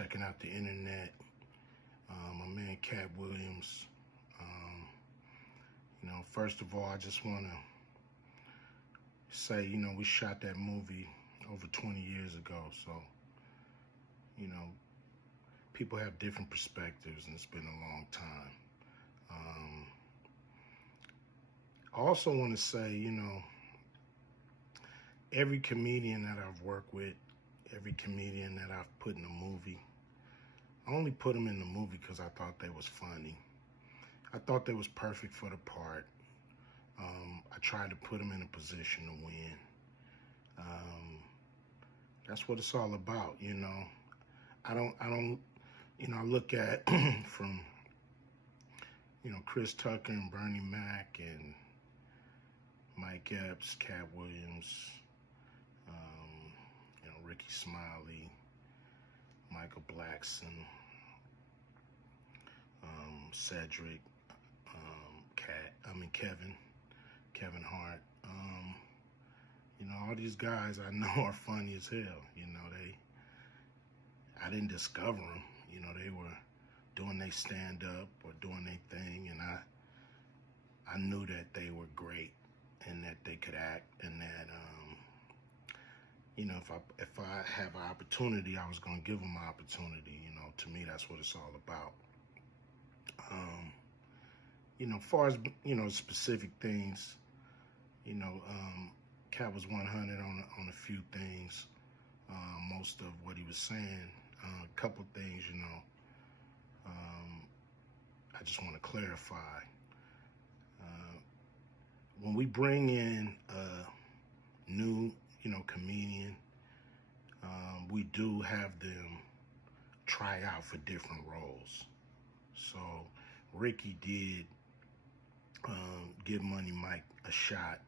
checking out the internet. My man Katt Williams. First of all, I just want to say, we shot that movie over 20 years ago. So, people have different perspectives, and it's been a long time. I also want to say, every comedian that I've worked with, every comedian that I've put in a movie, I only put them in the movie because I thought they was funny. I thought they was perfect for the part. I tried to put them in a position to win. That's what it's all about, I look at from, Chris Tucker and Bernie Mac and Mike Epps, Katt Williams, Ricky Smiley, Michael Blackson, Cedric, Kevin Hart. All these guys I know are funny as hell. I didn't discover them. They were doing their stand-up or doing their thing, and I knew that they were great and that they could act, and that if I have an opportunity, I was gonna give them an opportunity. To me, that's what it's all about. As far as specific things, Katt was 100 on a few things. Most of what he was saying, a couple things, I just want to clarify. When we bring in a new, comedian, we do have them try out for different roles. So Ricky did give Money Mike a shot.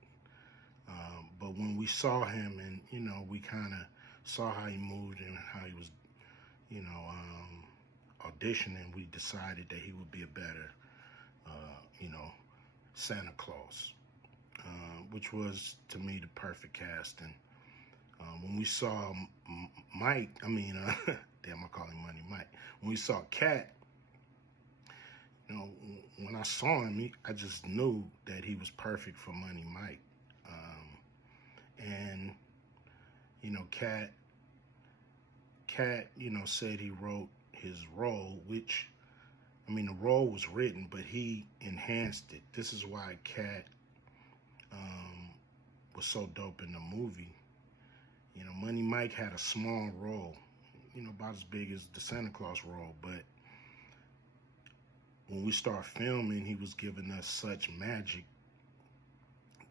But when we saw him and, we kind of saw how he moved and how he was, auditioning, we decided that he would be a better, Santa Claus, which was, to me, the perfect casting. When we saw Mike, damn, I call him Money Mike. When we saw Katt, when I saw him, I just knew that he was perfect for Money Mike. And, Katt, said he wrote his role, which, the role was written, but he enhanced it. This is why Katt was so dope in the movie. Money Mike had a small role, about as big as the Santa Claus role, but when we start filming, he was giving us such magic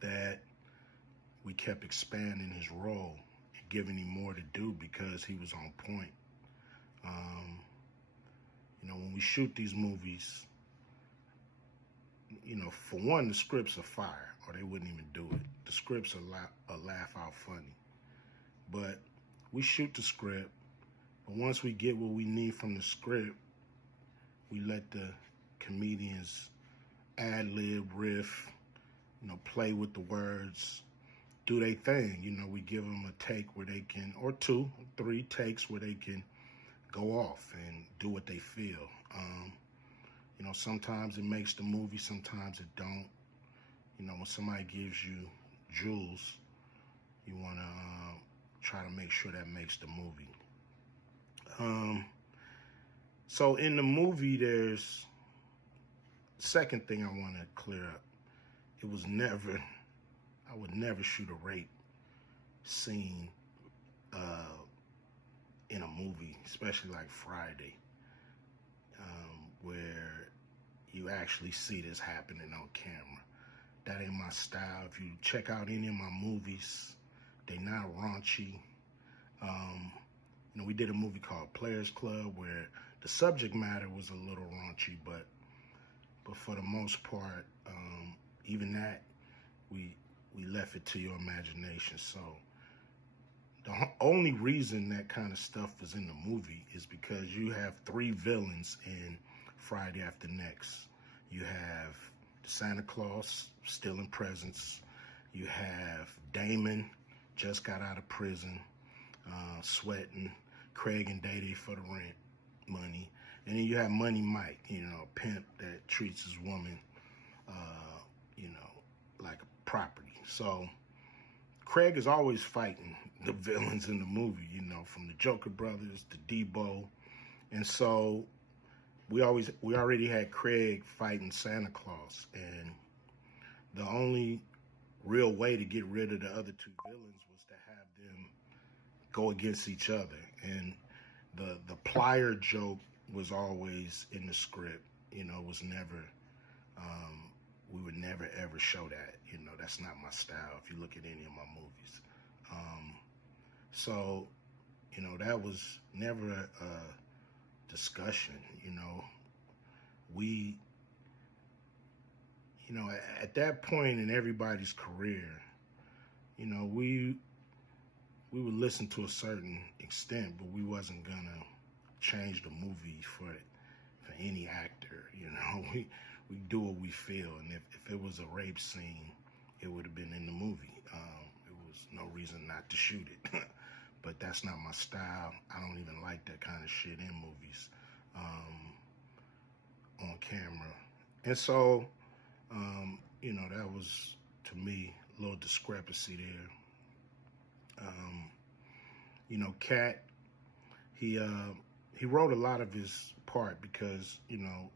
that we kept expanding his role and giving him more to do because he was on point. When we shoot these movies, for one, the scripts are fire, or they wouldn't even do it. The scripts are laugh out funny. But we shoot the script, but once we get what we need from the script, we let the comedians ad-lib, riff, play with the words, do their thing. We give them a take where they can, or 2, 3 takes where they can go off and do what they feel. Sometimes it makes the movie, sometimes it don't. When somebody gives you jewels, you want to try to make sure that makes the movie. So in the movie, there's second thing I want to clear up. I would never shoot a rape scene in a movie, especially like Friday, where you actually see this happening on camera. That ain't my style. If you check out any of my movies, they not raunchy. We did a movie called Players Club where the subject matter was a little raunchy, but for the most part, even that, we left it to your imagination. So the only reason that kind of stuff was in the movie is because you have 3 villains in Friday After Next. You have Santa Claus stealing presents. You have Damon, just got out of prison, sweating Craig and Day Day for the rent. money. And then you have Money Mike, you know, a pimp that treats his woman, you know, like a property. So Craig is always fighting the villains in the movie, you know, from the Joker brothers to Debo. And so we already had Craig fighting Santa Claus, and the only real way to get rid of the other two villains was to have them go against each other. And the plier joke was always in the script. You know, it was never, we would never ever show that. You know, that's not my style if you look at any of my movies. So, you know, that was never a discussion. You know, we, you know, at that point in everybody's career, you know, we would listen to a certain extent, but we wasn't gonna change the movie for any actor. You know, we do what we feel, and if it was a rape scene, it would have been in the movie. There was no reason not to shoot it. But that's not my style. I don't even like that kind of shit in movies, on camera. And so, you know, that was, to me, a little discrepancy there. You know, Cat, he wrote a lot of his part because, you know,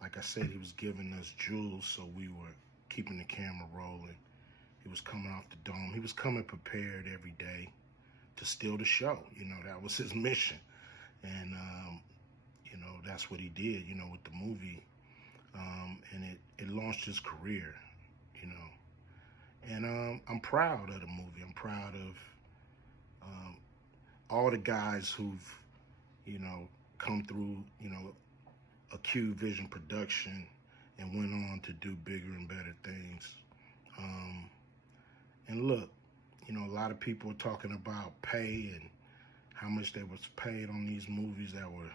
like I said, he was giving us jewels, so we were keeping the camera rolling. He was coming off the dome. He was coming prepared every day to steal the show. You know, that was his mission. And, you know, that's what he did, you know, with the movie. And it launched his career, you know. And I'm proud of the movie. I'm proud of all the guys who've, you know, come through, you know, a Q Vision production and went on to do bigger and better things. And look, you know, a lot of people are talking about pay and how much they was paid on these movies that were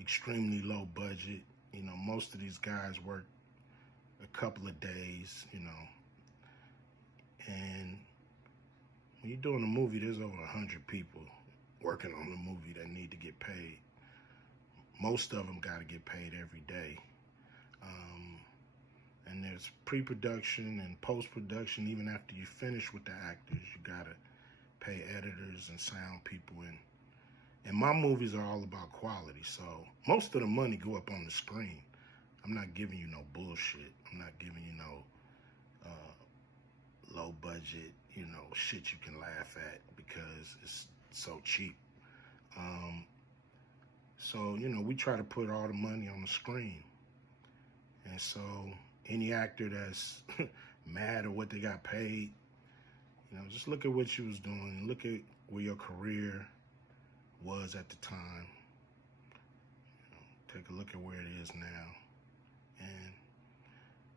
extremely low budget. You know, most of these guys work a couple of days, you know. And when you're doing a movie, there's over 100 people working on the movie that need to get paid. Most of them got to get paid every day. And there's pre-production and post-production. Even after you finish with the actors, you got to pay editors and sound people. And my movies are all about quality. So most of the money go up on the screen. I'm not giving you no bullshit. I'm not giving you no low budget, you know, shit you can laugh at because it's so cheap. So, you know, we try to put all the money on the screen. And so any actor that's mad at what they got paid, you know, just look at what you was doing. Look at where your career was at the time. You know, take a look at where it is now. And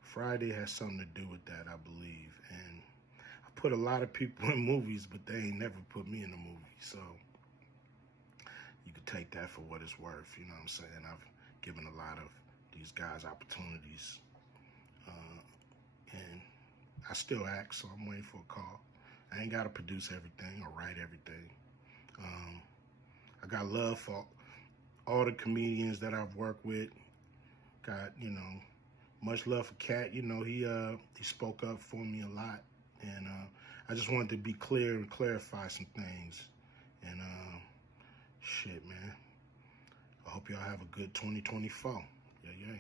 Friday has something to do with that, I believe. And I put a lot of people in movies, but they ain't never put me in a movie. So you could take that for what it's worth. You know what I'm saying? I've given a lot of these guys opportunities. And I still act, so I'm waiting for a call. I ain't got to produce everything or write everything. I got love for all the comedians that I've worked with. Got, you know, much love for Cat. You know, he spoke up for me a lot. And I just wanted to be clear and clarify some things. And shit, man. I hope y'all have a good 2024. Yeah, yeah.